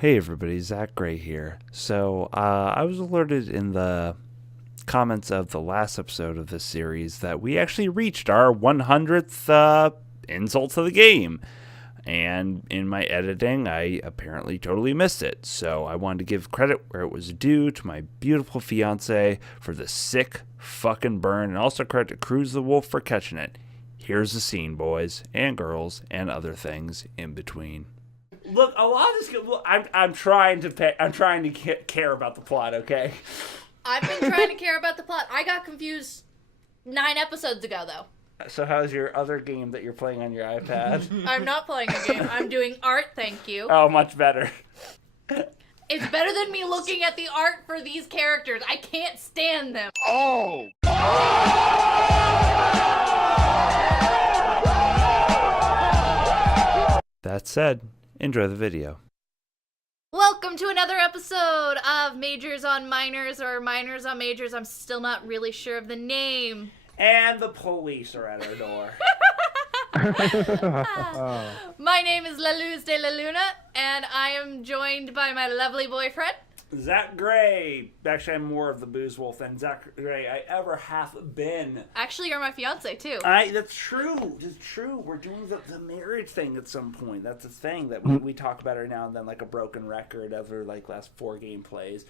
Hey everybody, Zach Gray here. So, I was alerted in the comments of the last episode of this series that we actually reached our 100th insult to the game. And in my editing, I apparently totally missed it. So I wanted to give credit where it was due to my beautiful fiance for the sick fucking burn, and also credit to Cruz the Wolf for catching it. Here's the scene, boys and girls, and other things in between. Look, a lot of this. Look, I'm trying to care about the plot. Okay. I've been trying to care about the plot. I got confused 9 episodes ago, though. So how's your other game that you're playing on your iPad? I'm not playing a game. I'm doing art, thank you. Oh, much better. It's better than me looking at the art for these characters. I can't stand them. Oh! That said, enjoy the video. Welcome to another episode of Majors on Minors, or Minors on Majors. I'm still not really sure of the name. And the police are at our door. My name is La Luz de la Luna, and I am joined by my lovely boyfriend, Zach Gray. Actually, I'm more of the booze wolf than Zach Gray I ever have been. Actually, you're my fiance, too. That's true. It's true. We're doing the marriage thing at some point. That's a thing that we talk about every now and then, like a broken record over like last 4 gameplays.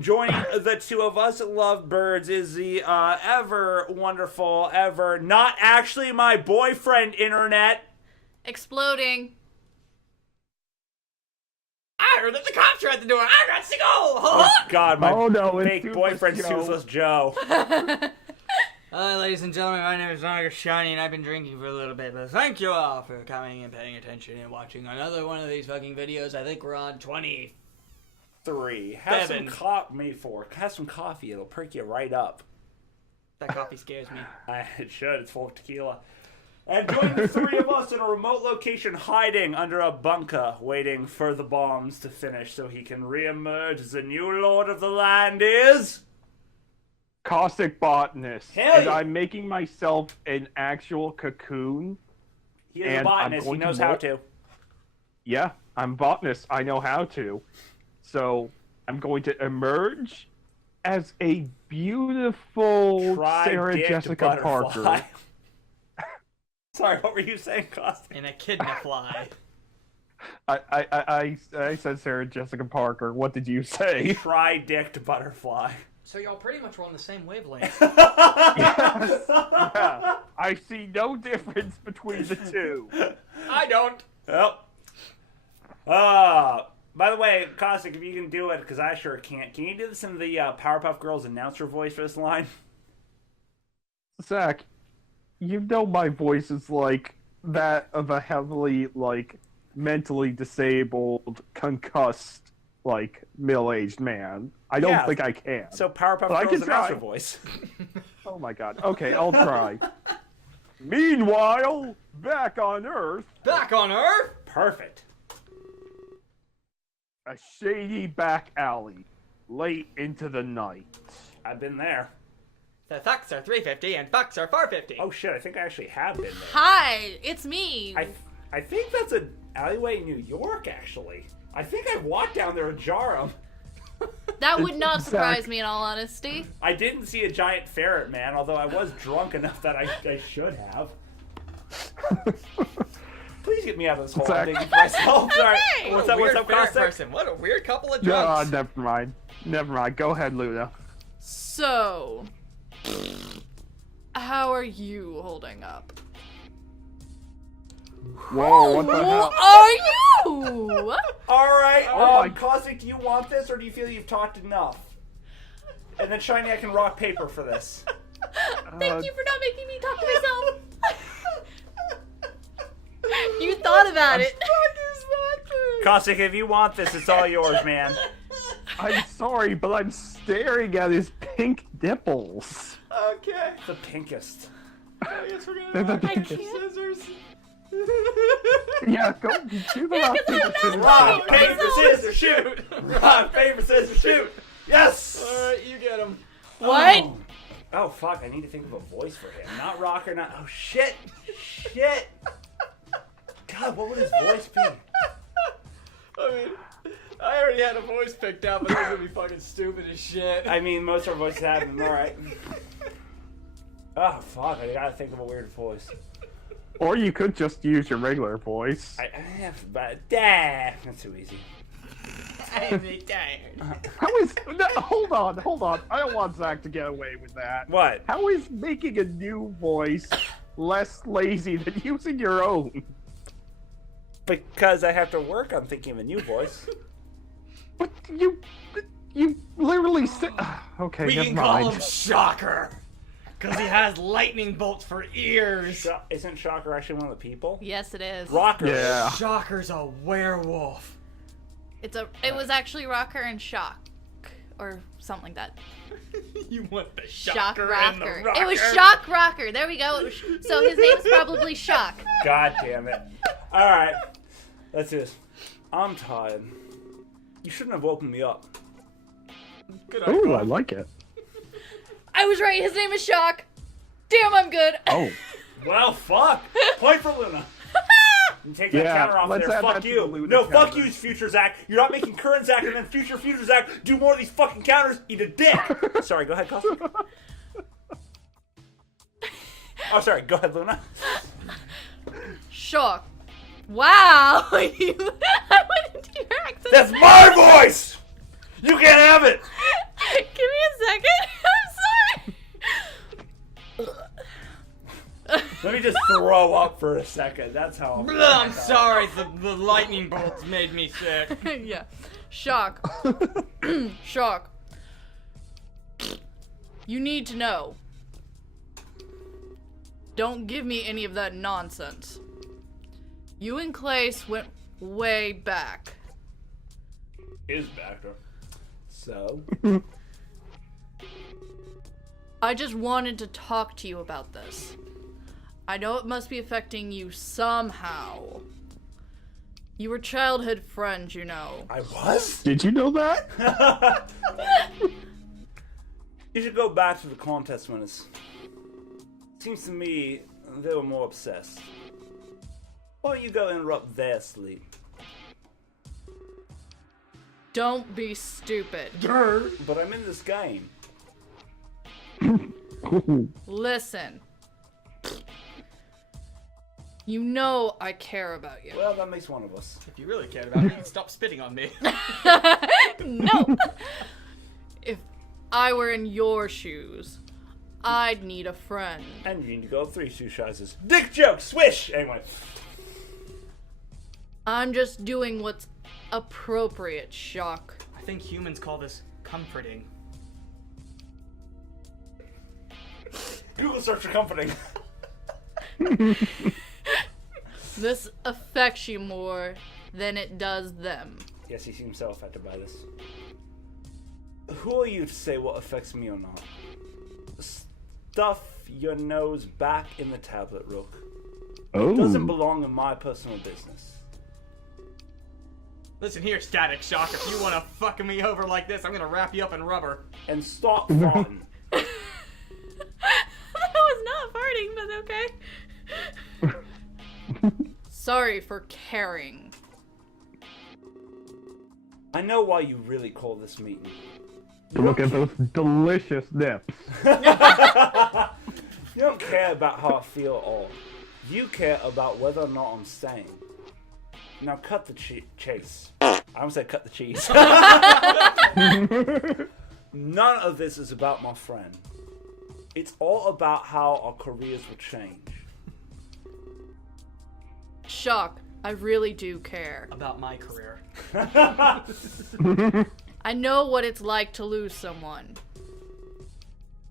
Joining the two of us lovebirds is the ever wonderful, ever not actually my boyfriend internet. Exploding. I heard that the cops are at the door. I got to go. Oh God, my fake Toothless boyfriend, Joe. Toothless Joe. Ladies and gentlemen, my name is Naga Shiny, and I've been drinking for a little bit, but thank you all for coming and paying attention and watching another one of these fucking videos. I think we're on 20. 3. Have some 7. Have some coffee. It'll perk you right up. That coffee scares me. It should. It's full of tequila. And join the 3 of us in a remote location, hiding under a bunker, waiting for the bombs to finish so he can reemerge as the new lord of the land is... Caustic Botanist. Hell And yeah. I'm making myself an actual cocoon. He is a And botanist. I'm He going to knows how to. Yeah, I'm Botanist. I know how to. So, I'm going to emerge as a beautiful Sarah Tri-dicked Jessica butterfly. Parker. Sorry, what were you saying, Caustic? And a kidna fly. I said Sarah Jessica Parker. What did you say? Tri-dicked butterfly. So y'all pretty much were on the same wavelength. Yes. Yeah. I see no difference between the two. I don't. Well. By the way, Caustic, if you can do it, because I sure can't. Can you do this in the Powerpuff Girls announcer voice for this line? Zach, you know my voice is like that of a heavily, mentally disabled, concussed, middle-aged man. I don't think I can. So Powerpuff But I Girls can try. announcer voice. Oh my god. Okay, I'll try. Meanwhile, back on Earth, Back on Earth? Perfect. a shady back alley, late into the night. I've been there. The thucks are 350 and bucks are 450. Oh shit, I think I actually have been there. Hi, it's me. I think that's an alleyway in New York, actually. I think I walked down there and jar 'em. That would not Zach. surprise me in all honesty. I didn't see a giant ferret man, although I was drunk enough that I should have. Please get me out of this hole. I'm Zach. thinking to myself. Sorry. Okay. What's What a up, weird ferret Caustic? person. What a weird couple of No, drunks. never mind. Never mind. Go ahead, Luna. So, how are you holding up? Whoa, what the Who hell? are you? Alright, Oh my- Caustic, do you want this, or do you feel you've talked enough? And then Shiny, I can rock paper for this. Thank you for not making me talk to myself. You thought about it. Caustic, if you want this, it's all yours, man. I'm sorry, but I'm staring at his pink nipples. Okay. The pinkest. I guess we're gonna They're the rock, paper, biggest. scissors. Yeah, go do the rock, paper, scissors. Rock, Oh, paper, no. scissors, shoot! Rock, paper, scissors, shoot! Yes! Alright, you get him. What? Oh, fuck, I need to think of a voice for him. Not rocker, not... Oh, shit! Shit! God, what would his voice be? I mean, we had a voice picked out, but it was gonna be fucking stupid as shit. I mean, most of our voices have them, alright. Oh, fuck, I gotta think of a weird voice. Or you could just use your regular voice. But that's too easy. I'm tired. How is... No, hold on. I don't want Zach to get away with that. What? How is making a new voice less lazy than using your own? Because I have to work on thinking of a new voice. But you literally said... Okay, We never can call mind. him Shocker. Because he has lightning bolts for ears. Isn't Shocker actually one of the people? Yes, it is. Rocker. Yeah. Shocker's a werewolf. It was actually Rocker and Shock, or something like that. You want the Shock Shocker and the Rocker. Rocker. It was Shock Rocker. There we go. So his name's probably Shock. God damn it. Alright. Let's do this. I'm tired. You shouldn't have woken me up. Good Ooh, idea. I like it. I was right. His name is Shock. Damn, I'm good. Oh. Well, fuck. Point for Luna. You take that Yeah, counter off let's there. add Fuck that to you. the Luna No, fuck counter. you, future Zach. You're not making current Zach and then future Zach do more of these fucking counters. Eat a dick. Sorry, go ahead, Caustic. Oh, sorry. Go ahead, Luna. Shock. Wow. I went into your accent. That's my voice. You can't have it. Give me a second. I'm sorry. Let me just throw up for a second. That's how I'm sorry, the lightning bolts made me sick. Yeah. Shock. Shock. You need to know. Don't give me any of that nonsense. You and Clace went way back. Is back there. So? I just wanted to talk to you about this. I know it must be affecting you somehow. You were childhood friends, you know. I was? Did you know that? You should go back to the contest winners. Seems to me they were more obsessed. Why don't you go interrupt their sleep? Don't be stupid. But I'm in this game. Listen. You know I care about you. Well, that makes one of us. If you really cared about me, you'd stop spitting on me. No. If I were in your shoes, I'd need a friend. And you need to go 3 shoe sizes. Dick joke, swish! Anyway. I'm just doing what's appropriate, Shock. I think humans call this comforting. Google search for comforting. This affects you more than it does them. Yes, he seems so affected by this. Who are you to say what affects me or not? Stuff your nose back in the tablet, Rook. Oh. It doesn't belong in my personal business. Listen here, Static Shock, if you want to fuck me over like this, I'm gonna wrap you up in rubber. And stop farting. That was not farting, but okay. Sorry for caring. I know why you really call this meeting. Look at those delicious nips. You don't care about how I feel at all. You care about whether or not I'm staying. Now cut the chase. I almost said cut the cheese. None of this is about my friend. It's all about how our careers will change. Shock, I really do care. About my career. I know what it's like to lose someone.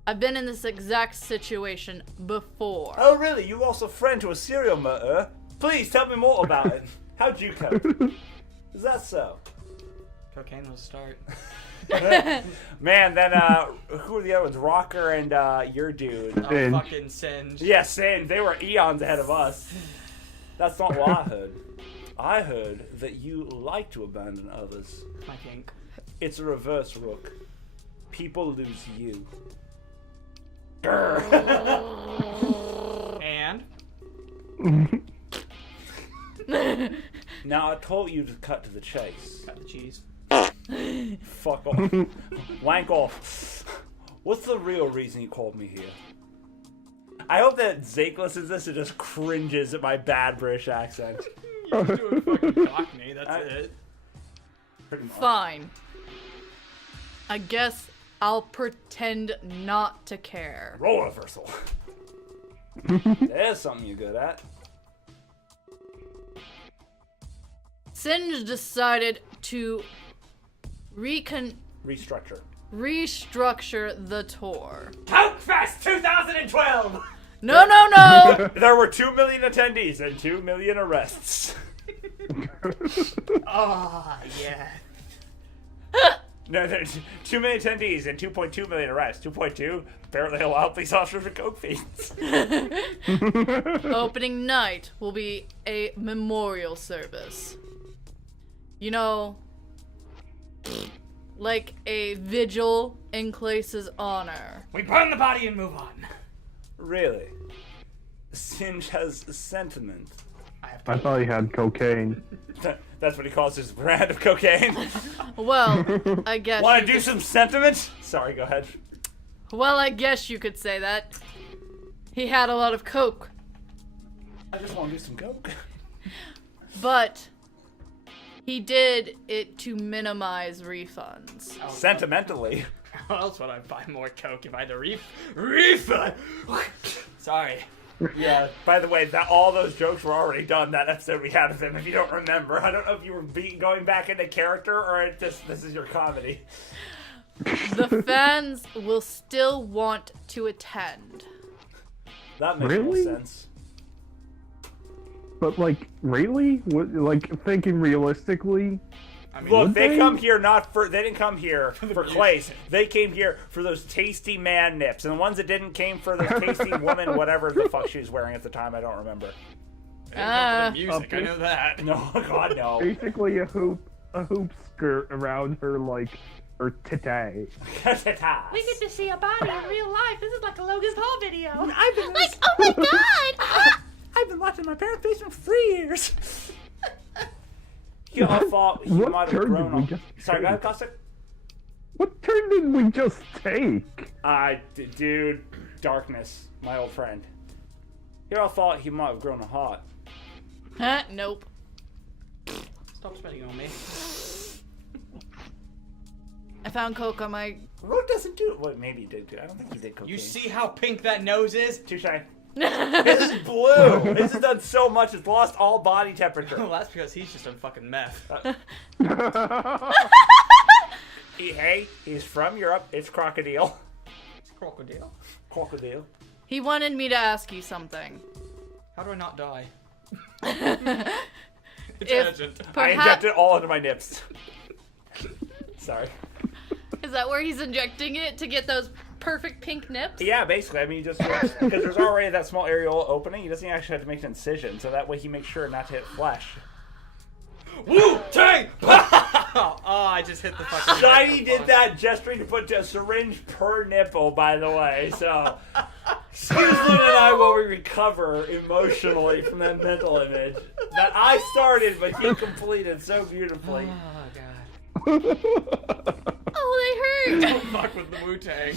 I've been in this exact situation before. Oh really? You lost a friend to a serial murderer? Please tell me more about it. How'd you cope? Is that so? Cocaine will start. Man, then who are the other ones? Rocker and your dude. Oh, Singe. fucking Singe. Yeah, same. They were eons ahead of us. That's not what I heard. I heard that you like to abandon others. My kink. It's a reverse, Rook. People lose you. And? Now I told you to cut to the chase. Got the cheese. Fuck off. Wank off. What's the real reason you called me here? I hope that Zake listens to this and just cringes at my bad British accent. You can do a fucking Cockney, that's it. Pretty much. Fine. I guess I'll pretend not to care. Role reversal. There's something you're good at. ZandZ decided to Restructure. restructure the tour. Coke Fest 2012! No! There were 2 million attendees and 2 million arrests. Oh, yeah. No, there's 2 million attendees and 2.2 million arrests. 2.2 apparently allow police officers with coke fiends. Opening night will be a memorial service. You know, like a vigil in Clace's honor. We burn the body and move on. Really? ZandZ has sentiment. I thought he had cocaine. That's what he calls his brand of cocaine. Well, I guess. Want you to do could- some sentiment? Sorry, go ahead. Well, I guess you could say that. He had a lot of coke, I just want to do some coke. but he did it to minimize refunds. Sentimentally. How else would I buy more coke if I had to refund? Sorry. Yeah, by the way, that all those jokes were already done that episode we had of him, if you don't remember. I don't know if you were going back into character or it just this is your comedy. The fans will still want to attend. That makes Really? no sense. But like, really? What, like thinking realistically? I mean, Look, Would they they? come here not for, they didn't come here for music. Clace. They came here for those tasty man nips. And the ones that didn't came for those tasty woman, whatever the fuck she was wearing at the time, I don't remember. the music, I know that. No, God, no. Basically a hoop skirt around her like her titty. We get to see a body in real life. This is like a Logan's Hall video. I've been Like, oh my god! I've been watching my parents' basement for 3 years. You all thought you What might have turn grown did we up. just Sorry, go ahead, take? Caustic. What turn did we just take? Dude, Darkness, my old friend. You all thought he might have grown a heart. Huh? Nope. Stop spitting on me. I found coke on my. Rook doesn't do it. Well, maybe he did too. I don't think he did cocaine. You see how pink that nose is? Too shy. This is blue. This has done so much. It's lost all body temperature. Well, that's because he's just on fucking meth. Hey, he's from Europe. It's crocodile. Crocodile. Crocodile. He wanted me to ask you something. How do I not die? It's If urgent. I perhaps injected it all into my nips. Sorry. is that where he's injecting it to get those perfect pink nips? Yeah, basically. I mean, just because there's already that small areola opening, he doesn't actually have to make an incision, so that way he makes sure not to hit flesh. Wu-Tang! Oh, I just hit the fucking Shiny did microphone. that gesturing to put a syringe per nipple, by the way, so excuse Luna and I while we recover emotionally from that mental image that I started but he completed so beautifully. Oh, God. Oh, they hurt. Don't fuck with the Wu-Tang.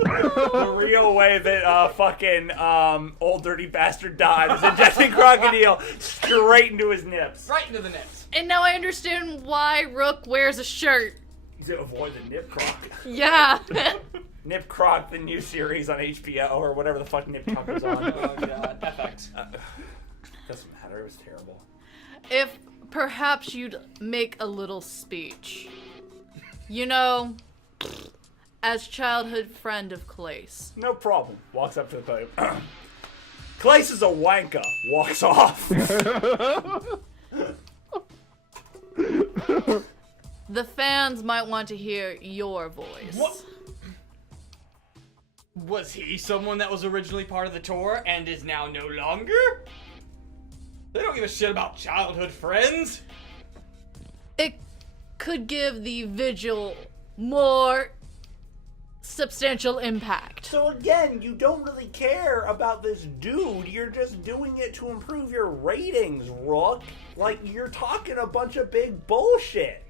The real way that fucking old dirty bastard died is injecting crocodile straight into his nips. Right into the nips. And now I understand why Rook wears a shirt. To avoid the nip croc. Yeah. Nip Croc, the new series on HBO or whatever the fuck Nip Croc was on. Oh, God. FX. Doesn't matter, it was terrible. If perhaps you'd make a little speech. You know, as childhood friend of Clace. No problem. Walks up to the podium. Clace is a wanker. Walks off. The fans might want to hear your voice. What? Was he someone that was originally part of the tour and is now no longer? They don't give a shit about childhood friends. It could give the vigil more substantial impact. So again, you don't really care about this dude. You're just doing it to improve your ratings, Rook. Like, you're talking a bunch of big bullshit.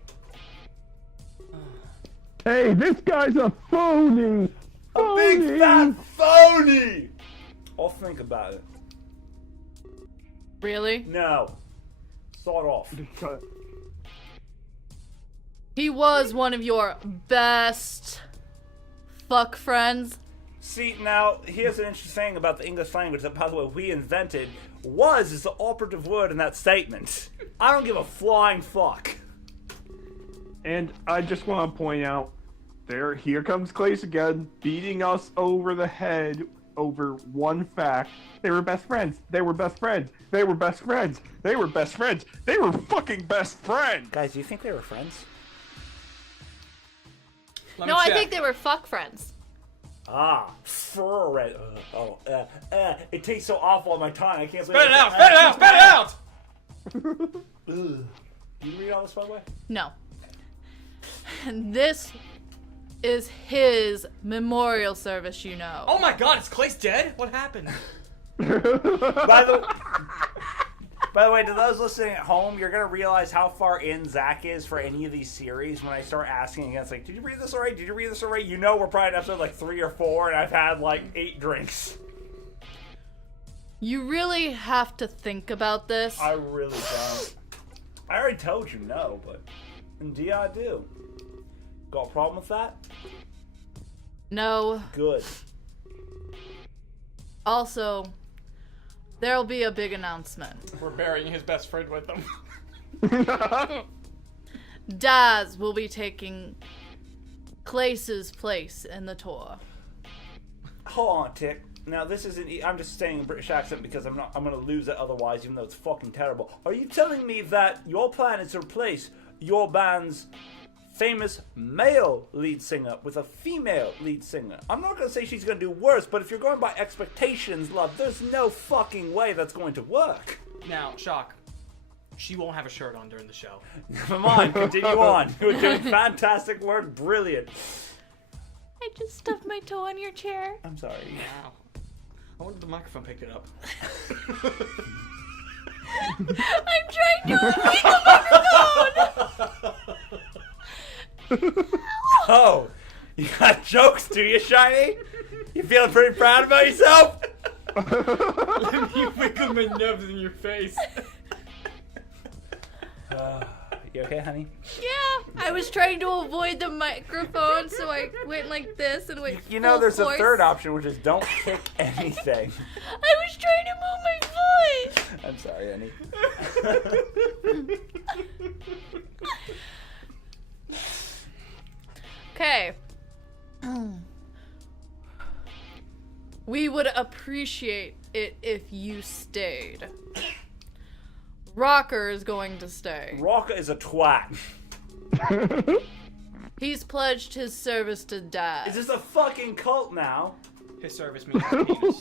Hey, this guy's a phony! A big fat phony! I'll think about it. Really? No. Sawed off. He was one of your best fuck friends. See, now, here's an interesting thing about the English language that, by the way, we invented. Was is the operative word in that statement. I don't give a flying fuck. And I just want to point out, here comes Clace again, beating us over the head over one fact. They were best friends. They were best friends. They were best friends. They were best friends. They were fucking best friends. Guys, do you think they were friends? No, I think they were fuck friends. Ah, friend. It tastes so awful on my tongue. I can't believe Spit it out! Spit it out! Spit it out! Ugh. Do you read all this, by the way? No. And this is his memorial service, you know. Oh my god, is Clace dead? What happened? By the way, to those listening at home, you're going to realize how far in Zach is for any of these series when I start asking again. It's like, did you read this already? Did you read this already? You know we're probably at episode like 3 or 4, and I've had like 8 drinks. You really have to think about this. I really don't. I already told you no, but indeed I do. Got a problem with that? No. Good. Also, there'll be a big announcement. We're burying his best friend with them. ZandZ will be taking Clace's place in the tour. Hold on, Tick. Now this isn't. I'm just saying a British accent because I'm gonna lose it otherwise, even though it's fucking terrible. Are you telling me that your plan is to replace your band's famous male lead singer with a female lead singer? I'm not gonna say she's gonna do worse, but if you're going by expectations, love, there's no fucking way that's going to work. Now, Shock, she won't have a shirt on during the show. Never mind. Continue on. You're doing fantastic work. Brilliant. I just stuffed my toe on your chair. I'm sorry. Wow. I wonder if the microphone picked it up. I'm trying to avoid the microphone! Oh, you got jokes, do you, Shiny? You feeling pretty proud about yourself? Let me wiggle my nubs in your face. You okay, honey? Yeah, I was trying to avoid the microphone, so I went like this and went You know full there's force. a third option, which is don't kick anything. I was trying to move my foot! I'm sorry, honey. Okay. We would appreciate it if you stayed. Rocker is going to stay. Rocka is a twat. He's pledged his service to ZandZ. Is this a fucking cult now? His service means penis.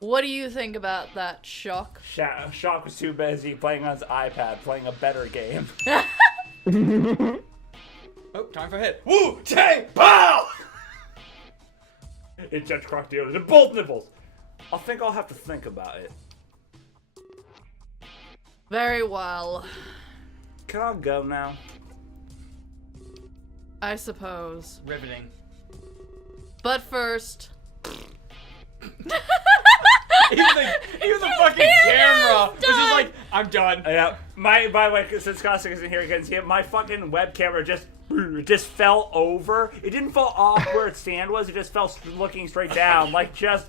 What do you think about that, Shock? Shock was too busy playing on his iPad, playing a better game. Oh, time for a hit. Woo! Tang! Pow! It's Judge Croc dealers and both nipples. I think I'll have to think about it. Very well. Can I go now? I suppose. Riveting. But first... Even the fucking camera was just like, I'm done. Yeah. By the way, since Caustic isn't here, you can see it. My fucking web camera just fell over. It didn't fall off where its stand was. It just fell looking straight down, like just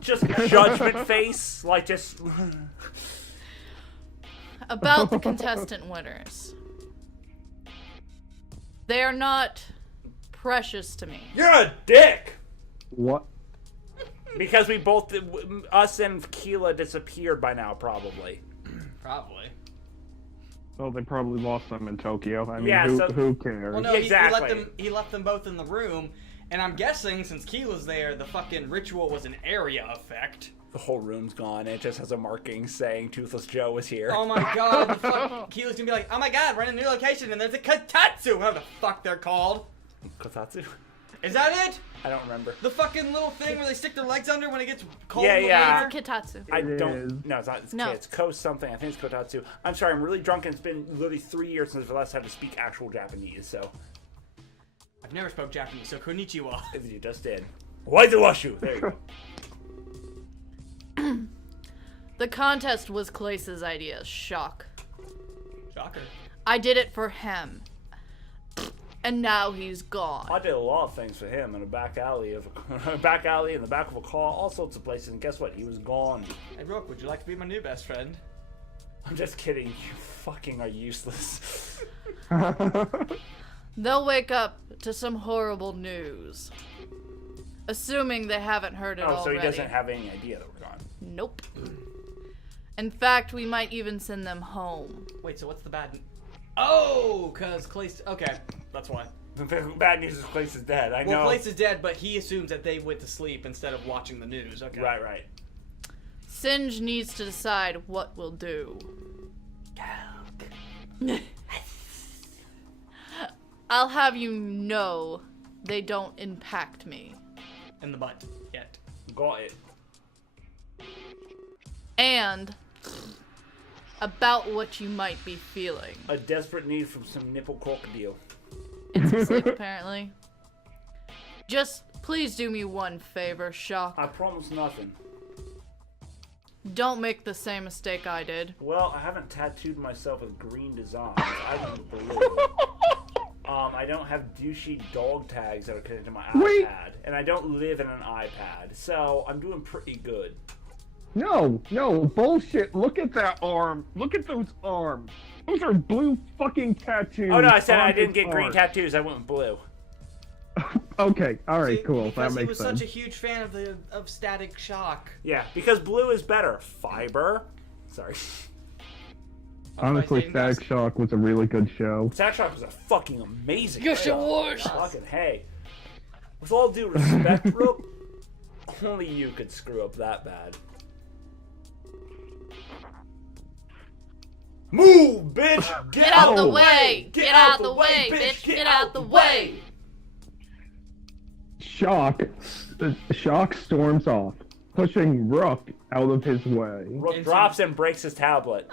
judgment face, like just. About the contestant winners. They are not precious to me. You're a dick. What? Because we both, us and Keela disappeared by now, probably. Probably. Well, they probably lost them in Tokyo. I mean, Yeah, who cares? Well, no, Exactly. he left them both in the room, and I'm guessing since Keela's there, the fucking ritual was an area effect. The whole room's gone. And it just has a marking saying Toothless Joe is here. Oh my god, the fuck, Keela's gonna be like, oh my god, we're in a new location, and there's a Kotatsu, whatever the fuck they're called. Kotatsu? Is that it? I don't remember. The fucking little thing where they stick their legs under when it gets cold? Yeah, in the yeah. winter? Kitatsu. I It don't. is. No, it's not. It's, No. It's Ko something. I think it's Kotatsu. I'm sorry. I'm really drunk, and it's been literally 3 years since I last had to speak actual Japanese. So I've never spoke Japanese, so konnichiwa. if you just did, Waizawashu. There you go. The contest was Clace's idea. Shock. Shocker. I did it for him. And now he's gone. I did a lot of things for him in a back alley of a back alley in the back of a car, all sorts of places. And guess what? He was gone. Hey, Rook, would you like to be my new best friend? I'm just kidding. You fucking are useless. They'll wake up to some horrible news. Assuming they haven't heard it Oh, so already. he doesn't have any idea that we're gone. Nope. In fact, we might even send them home. Wait, so what's the bad... Oh, because Clace... Okay, that's why. The bad news is Clace is dead. I know. Well, Clace is dead, but he assumes that they went to sleep instead of watching the news. Okay. Right, right. Singe needs to decide what we'll do. I'll have you know they don't impact me. In the butt. Yet. Got it. And about what you might be feeling. A desperate need for some nipple crocodile. It's asleep, apparently. Just please do me one favor, Shock. I promise nothing. Don't make the same mistake I did. Well, I haven't tattooed myself with green designs. I do blue. I don't have douchey dog tags that are connected to my Wait. iPad, and I don't live in an iPad, so I'm doing pretty good. No, bullshit. Look at that arm. Look at those arms. Those are blue fucking tattoos. Oh no, I said I on didn't his get green arm. tattoos. I went with blue. Okay, alright, See, cool. Because That he makes was sense. such a huge fan of Static Shock. Yeah, because blue is better. Fiber. Sorry. Honestly, Static Static Shock was a really good show. Static Shock was a fucking amazing Yes, it show. was. Fucking hey. With all due respect, Rook, only you could screw up that bad. Move, bitch! Get out the Oh. way! Get out the way, bitch! Get out the way! Shock storms off, pushing Rook out of his way. Rook Into- drops and breaks his tablet.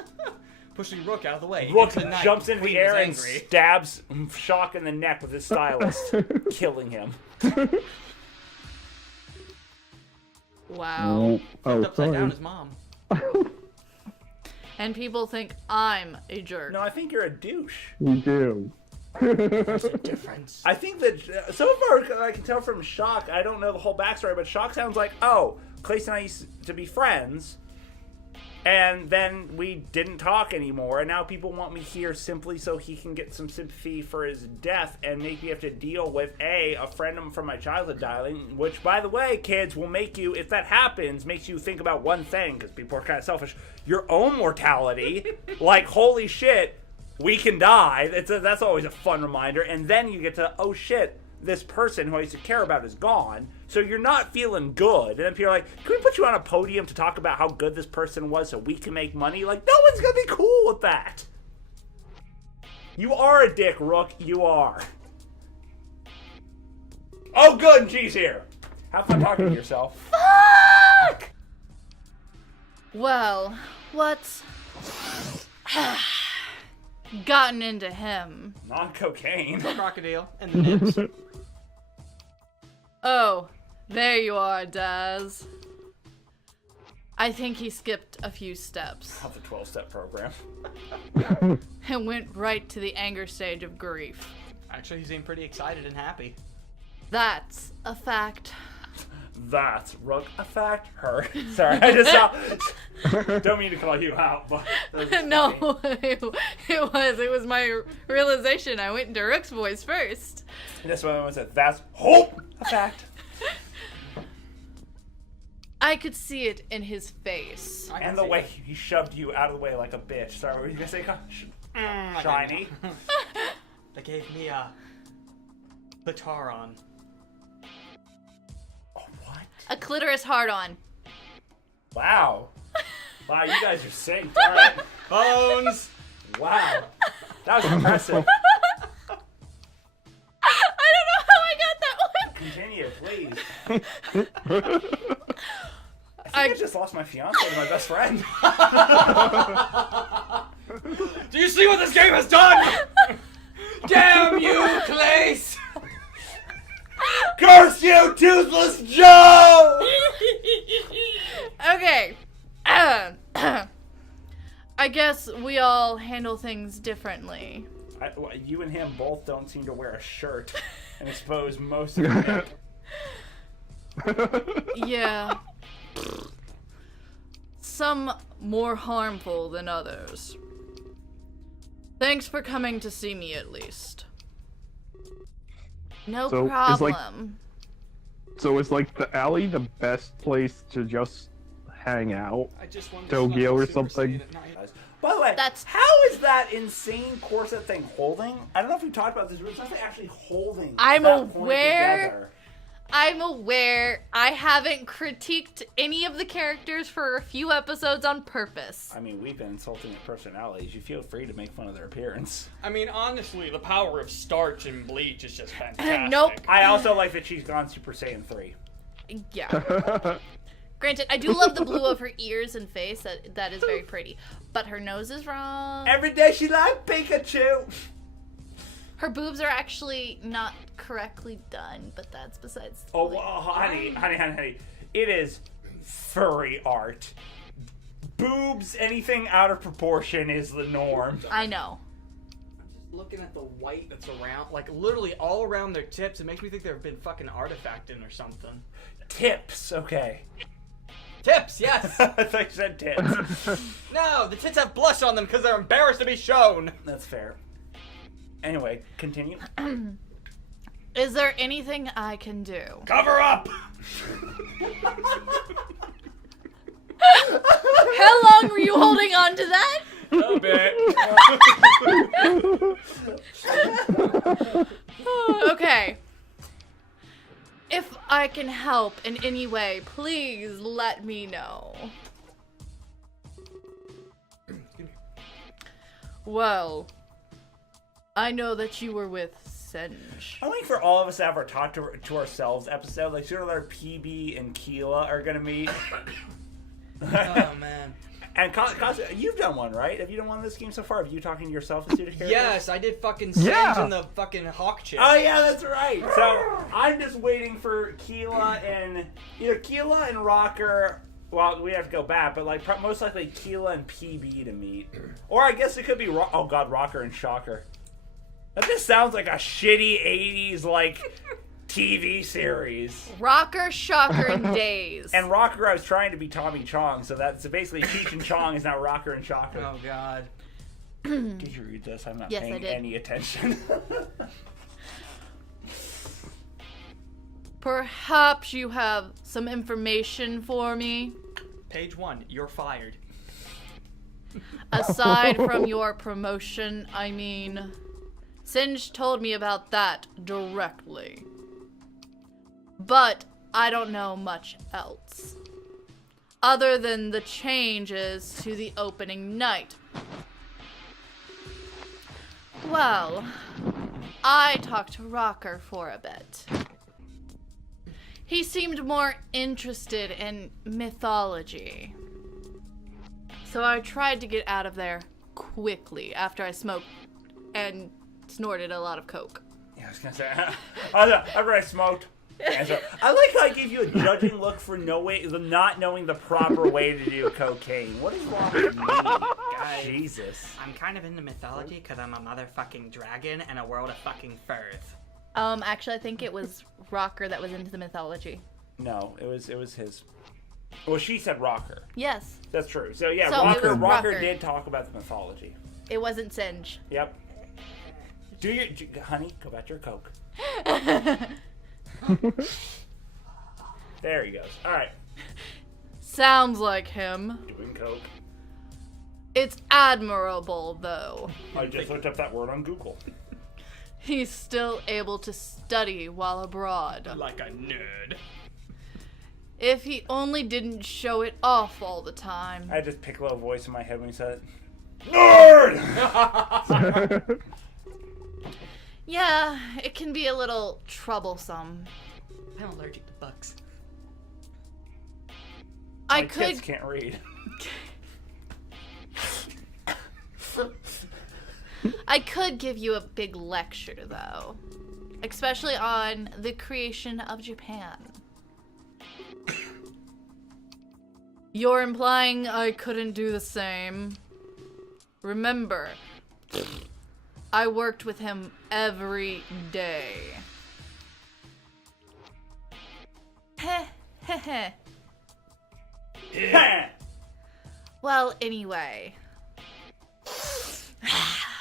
Pushing Rook out of the way. Rook Into the night, jumps into Queen the air was and angry. stabs Shock in the neck with his stylus, killing him. Wow. Oh, Upside down sorry. his mom. And people think I'm a jerk. No, I think you're a douche. You do. There's a difference. I think that so far I can tell from Shock, I don't know the whole backstory, but Shock sounds like, oh, Clace and I used to be friends, and then we didn't talk anymore, and now people want me here simply so he can get some sympathy for his death and make me have to deal with a friend from my childhood dying, which, by the way, kids, will make you, if that happens, makes you think about one thing, because people are kind of selfish, your own mortality. Like, holy shit, we can die. That's always a fun reminder. And then you get to, oh shit, this person who I used to care about is gone. So you're not feeling good. And then people are like, can we put you on a podium to talk about how good this person was so we can make money? Like, no one's going to be cool with that. You are a dick, Rook. You are. Oh, good. And she's here. Have fun talking to yourself. Fuck! Well, what's gotten into him? Non-cocaine. Crocodile and the nips. Oh, there you are, Daz. I think he skipped a few steps Of the 12-step program. and went right to the anger stage of grief. Actually, he seemed pretty excited and happy. That's a fact. That's Rook a fact. Her. Sorry, I just saw. Don't mean to call you out, but that was No, funny. it was my realization. I went into Rook's voice first. And that's why I said that's hope a fact. I could see it in his face. I can And the see way it. he shoved you out of the way like a bitch. Sorry, what were you gonna say? Shiny. They gave me a Bataron. Oh, what? A clitoris hard-on. Wow. Wow, you guys are synced. All right. Bones! Wow. That was impressive. I don't know how I got that one. I just lost my fiance to my best friend. Do you see what this game has done? Damn you, Clace! Curse you, Toothless Joe! Okay. I guess we all handle things differently. You and him both don't seem to wear a shirt and expose most of your neck. Yeah. Some more harmful than others. Thanks for coming to see me, at least. No So, problem. So is like the alley the best place to just hang out? I just want Tokyo or something? By the way, That's- how is that insane corset thing holding? I don't know if we talked about this, but it's not actually holding. I'm that point aware. together. I'm aware. I haven't critiqued any of the characters for a few episodes on purpose. I mean, we've been insulting their personalities. You feel free to make fun of their appearance. I mean, honestly, the power of starch and bleach is just fantastic. Nope. I also like that she's gone Super Saiyan 3. Yeah. Granted, I do love the blue of her ears and face. That is very pretty. But her nose is wrong. Every day she like Pikachu. Her boobs are actually not correctly done, but that's besides the Oh, point. honey. It is furry art. Boobs, anything out of proportion is the norm. I know. Looking at the white that's around, like literally all around their tips, it makes me think they've been fucking artifacting or something. Tips, okay. Tips, yes! I thought you said tits. No, the tits have blush on them because they're embarrassed to be shown. That's fair. Anyway, continue. Is there anything I can do? Cover up! How long were you holding on to that? A bit. Okay. If I can help in any way, please let me know. Well, I know that you were with ZandZ. I'm waiting for all of us to have our talk to ourselves episode. Like, sooner or later, PB and Keela are gonna meet. Oh, man. And Caustic, you've done one, right? Have you done one of this game so far? Have you talking to yourself as student characters? Yes, I did fucking Sands Yeah. and the fucking hawk chick. Oh yeah, that's right. So I'm just waiting for Keela and either Keela and Rocker. Well, we have to go back, but like most likely Keela and PB to meet, or I guess it could be oh god, Rocker and Shocker. That just sounds like a shitty '80s like TV series. Rocker, Shocker, and Days. And Rocker, I was trying to be Tommy Chong, so basically Cheech and Chong is now Rocker and Shocker. Oh, God. Did you read this? I'm not Yes, I paying did. any attention. Perhaps you have some information for me? Page 1, you're fired. Aside from your promotion, I mean. ZandZ told me about that directly. But I don't know much else. Other than the changes to the opening night. Well, I talked to Rocker for a bit. He seemed more interested in mythology. So I tried to get out of there quickly after I smoked and snorted a lot of coke. Yeah, I was gonna say. After I smoked. And so, I like how I gave you a judging look for not knowing the proper way to do cocaine. What is wrong with me? Guys, Jesus. I'm kind of into mythology because I'm a motherfucking dragon and a world of fucking furs. Actually, I think it was Rocker that was into the mythology. No, it was his. Well, she said Rocker. Yes, That's true. So yeah, So it was Rocker Rocker. did talk about the mythology. it wasn't ZandZ. Yep. Honey, go back to your coke. There he goes. All right. Sounds like him. Doing coke. It's admirable, though. I just looked up that word on Google. He's still able to study while abroad. Like a nerd. If he only didn't show it off all the time. I had this piccolo voice in my head when he said it. Nerd! Yeah, it can be a little troublesome. I'm allergic to bugs. I My could kids can't read. I could give you a big lecture, though. Especially on the creation of Japan. You're implying I couldn't do the same. Remember, I worked with him every day. Heh, heh, heh. Yeah. Well, anyway.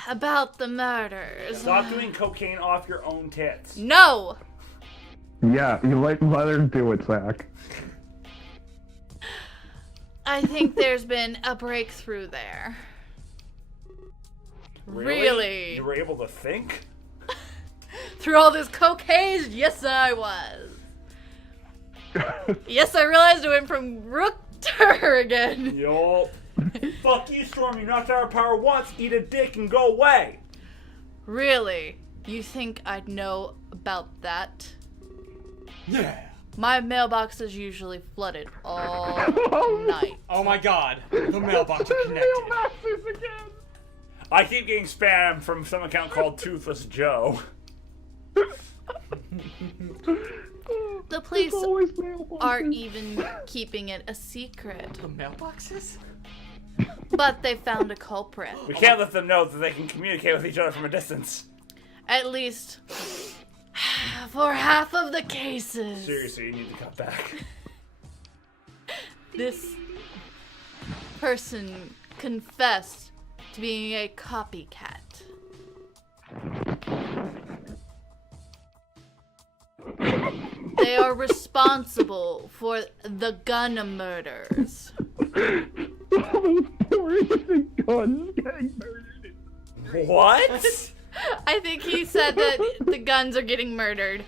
About the murders. Stop doing cocaine off your own tits. No! Yeah, you let her do it, Zach. I think there's been a breakthrough there. Really? You were able to think? Through all this cocaine? Yes, I was. Yes, I realized it went from Rook to her again. Yup. Fuck you, Storm. You knocked out our power once. Eat a dick and go away. Really? You think I'd know about that? Yeah. My mailbox is usually flooded all night. Oh my god. The mailbox are connected. Mailboxes again! I keep getting spam from some account called Toothless Joe. The police Always mailboxes. aren't even keeping it a secret. The mailboxes? But they found a culprit. We can't let them know that they can communicate with each other from a distance. At least for half of the cases. Seriously, you need to cut back. This person confessed to being a copycat. They are responsible for the gun murders. Those poor innocent guns getting murdered. What? I think he said that the guns are getting murdered.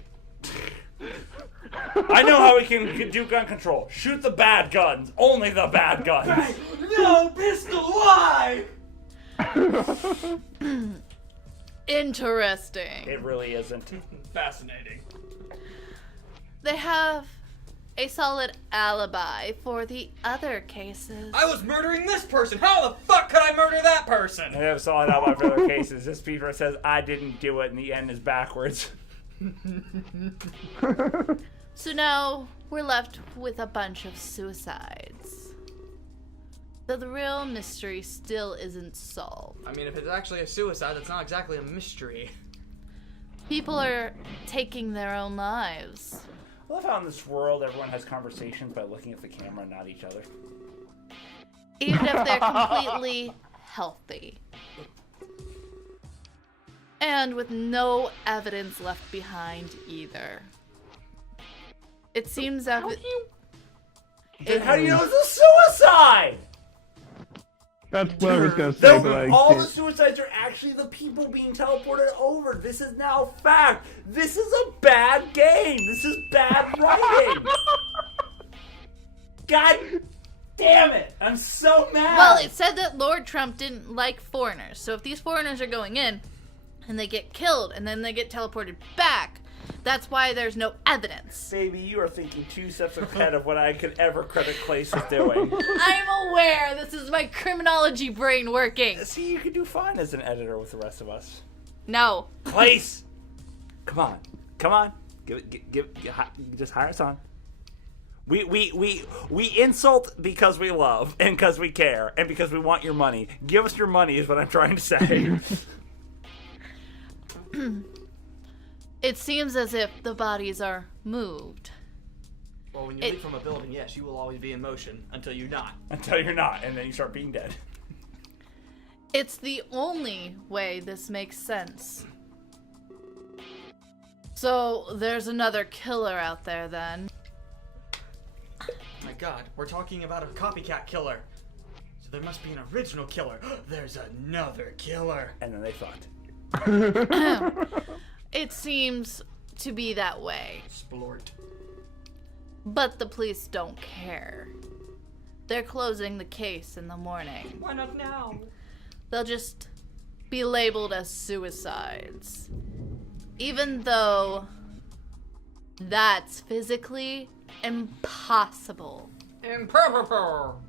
I know how we can do gun control. Shoot the bad guns. Only the bad guns. No pistol, why? Interesting. It really isn't. Fascinating. They have a solid alibi for the other cases. I was murdering this person. How the fuck could I murder that person? I have solid alibi for other cases. This speaker says I didn't do it, and the end is backwards. So now we're left with a bunch of suicides. Though the real mystery still isn't solved. I mean, if it's actually a suicide, that's not exactly a mystery. People are taking their own lives. I love how in this world everyone has conversations by looking at the camera, not each other. Even if they're completely healthy. And with no evidence left behind either. It seems that Then how do you know it's a suicide? That's what I was gonna say, but I All the can't. suicides are actually the people being teleported over. This is now fact. This is a bad game. This is bad writing. God damn it. I'm so mad. well, it said that Lord Trump didn't like foreigners. So if these foreigners are going in and they get killed and then they get teleported back, that's why there's no evidence. Baby, you are thinking 2 steps ahead of what I could ever credit Clace with doing. I'm aware. This is my criminology brain working. See, you could do fine as an editor with the rest of us. No. Clace! Come on. Come on. Just hire us on. We insult because we love, and because we care, and because we want your money. Give us your money is what I'm trying to say. It seems as if the bodies are moved. Well, when you leave from a building, yes, you will always be in motion until you're not. Until you're not, and then you start being dead. It's the only way this makes sense. So, there's another killer out there then. My god, we're talking about a copycat killer. So there must be an original killer. There's another killer. And then they fucked. It seems to be that way. Splort. But the police don't care. They're closing the case in the morning. Why not now? They'll just be labeled as suicides. Even though that's physically impossible. In purple.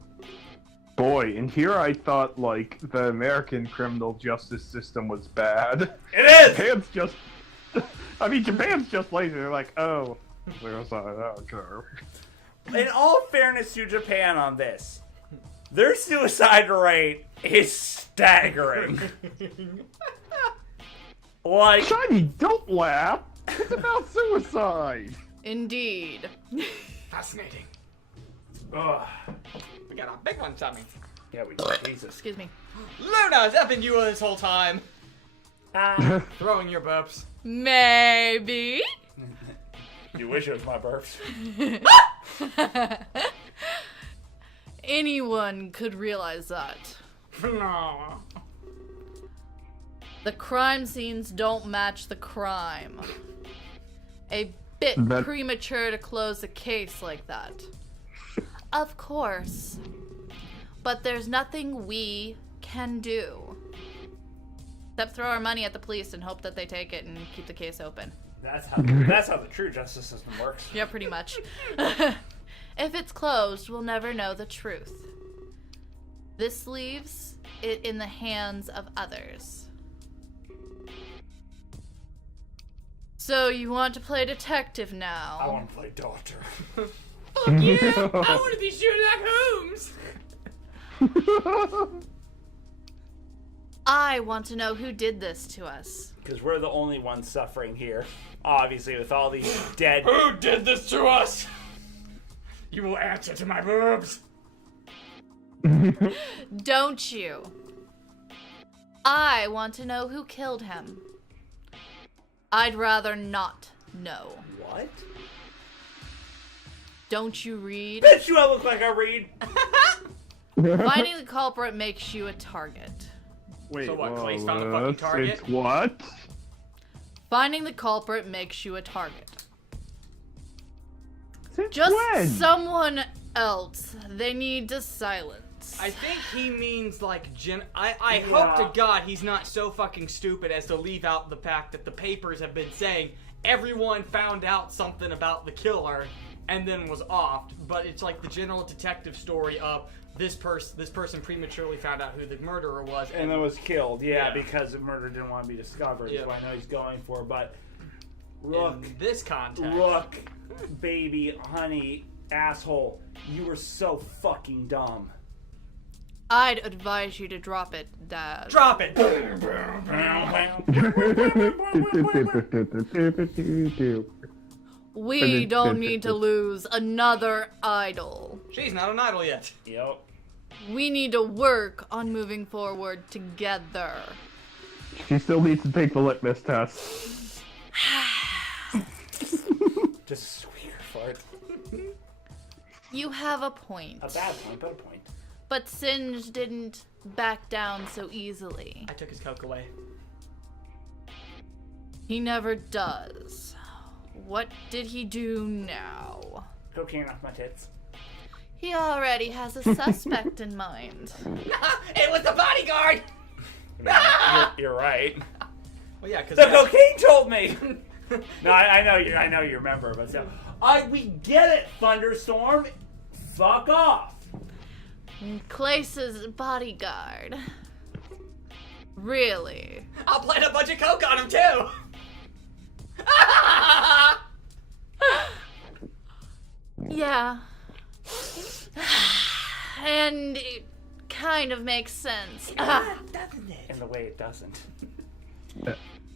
Boy, and here I thought, like, the American criminal justice system was bad. It is! Japan's just... Japan's just lazy. They're like, oh, suicide, okay. In all fairness to Japan on this, their suicide rate is staggering. Like, Shiny, don't laugh! It's about suicide! Indeed. Fascinating. ugh. We got a big one coming. Yeah, we do. Jesus. Excuse me. Luna's effing you this whole time. Throwing your burps. Maybe. You wish it was my burps. Anyone could realize that. No. The crime scenes don't match the crime. A bit That- premature to close a case like that. Of course. But there's nothing we can do. Except throw our money at the police and hope that they take it and keep the case open. That's how the true justice system works. Yeah, pretty much. If it's closed, we'll never know the truth. This leaves it in the hands of others. So you want to play detective now? I want to play doctor. Fuck yeah! I want to be Sherlock Holmes. I want to know who did this to us. Because we're the only ones suffering here. Obviously, with all these dead... Who did this to us? You will answer to my verbs. Don't you? I want to know who killed him. I'd rather not know. What? Don't you read? Bitch, you I look like I read. Finding the culprit makes you a target. Wait, So what, Clay's found the fucking target? It's what? Finding the culprit makes you a target. Since Just when? someone else they need to silence. I think he means like I hope to God he's not so fucking stupid as to leave out the fact that the papers have been saying everyone found out something about the killer and then was offed, but it's like the general detective story of this person prematurely found out who the murderer was And then was killed, yeah, Yeah. because the murder didn't want to be discovered. Yeah. That's what I know he's going for. But look, in this context. look, baby, honey, asshole, you were so fucking dumb. I'd advise you to drop it, Dad. Drop it. We don't need to lose another idol. She's not an idol yet. Yep. We need to work on moving forward together. She still needs to take the litmus test. Just sweet fart. You have a point. A bad point, but a point. But Singe didn't back down so easily. I took his coke away. He never does. What did he do now? Cocaine off my tits. He already has a suspect in mind. It was the bodyguard. You're right. Well, yeah, because The cocaine told me. No, I know you remember, but still. We get it, Thunderstorm. Fuck off. Clace's bodyguard. Really? I'll plant a bunch of coke on him too. Yeah. And it kind of makes sense. Doesn't it? In the way it doesn't.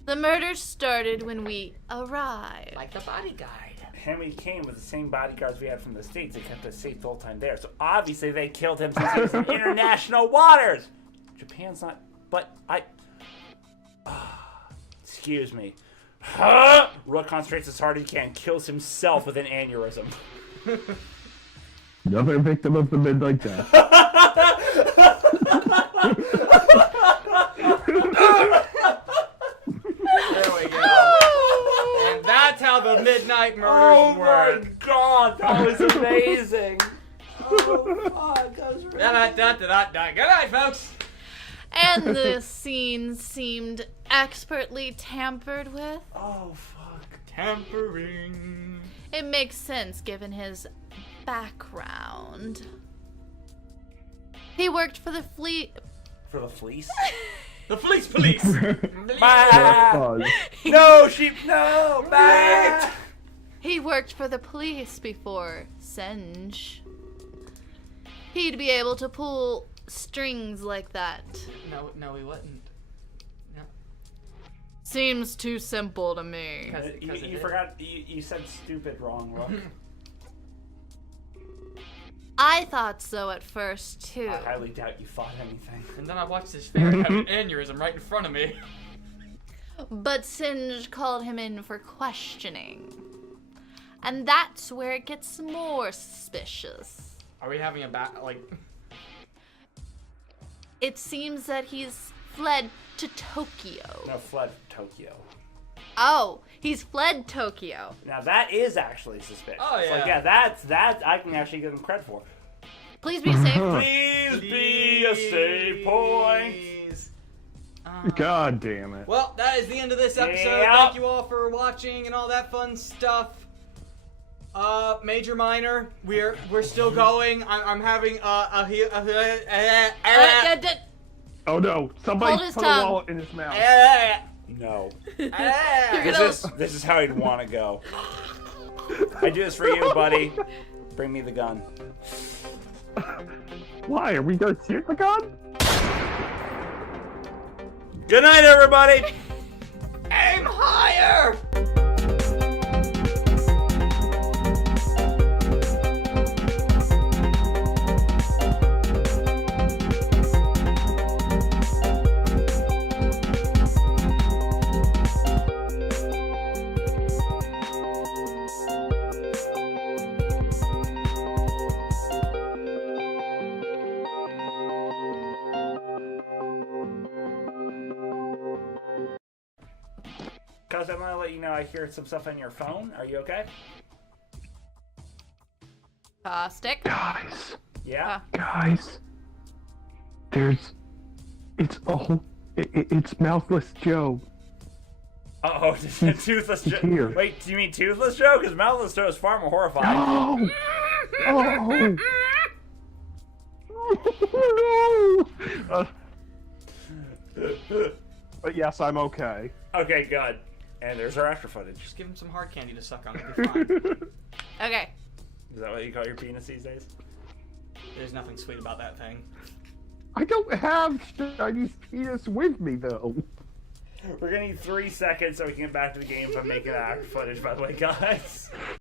The murder started when we arrived. Like the bodyguard. And we came with the same bodyguards we had from the States. They kept us safe the whole time there. So obviously they killed him since he was in international waters. Japan's not... But I... excuse me. Rook concentrates as hard as he can, kills himself with an aneurysm. Another victim of the Midnight Death. There we go. And that's how the midnight murders work. my god, that was amazing. Oh, fuck, that was really... Good night, folks. And the scene seemed expertly tampered with. Oh, fuck. Tampering. It makes sense given his background. He worked for the fleet. For the fleece? The police, police. No, sheep, no! Bah! He worked for the police before ZandZ. He'd be able to pull strings like that. No, he wouldn't. No. Seems too simple to me. You forgot, you said stupid wrong, Rook. I thought so at first, too. I highly doubt you thought anything. And then I watched this fairy have an aneurysm right in front of me. But ZandZ called him in for questioning. And that's where it gets more suspicious. Are we having a It seems that he's fled to Tokyo. No, fled Tokyo. Oh, he's fled Tokyo. Now that is actually suspicious. Oh, yeah. Like, yeah, that I can actually give him credit for. Please be safe. Please be a safe point. God damn it. Well, that is the end of this episode. Yep. Thank you all for watching and all that fun stuff. Major, minor, we're still going. I'm having Oh no! Somebody Hold his put tongue. a wallet in his mouth. No. You're gonna- This is how he'd want to go. I do this for you, buddy. Bring me the gun. Why? Are we gonna shoot the gun? Good night, everybody. aim higher. Cuz I'm gonna let you know I hear some stuff on your phone. Are you okay? Caustic. Guys, Yeah? guys. It's Mouthless Joe. Uh-oh, Toothless Joe. here. Wait, do you mean Toothless Joe? Because Mouthless Joe is far more horrifying. No! Oh! No! But yes, I'm okay. Okay, good. And there's our extra footage. Just give him some hard candy to suck on. It'll be fine. Okay. Is that what you call your penis these days? There's nothing sweet about that thing. I don't have Shiny's penis with me, though. We're gonna need 3 seconds so we can get back to the game if I'm making extra footage, by the way, guys.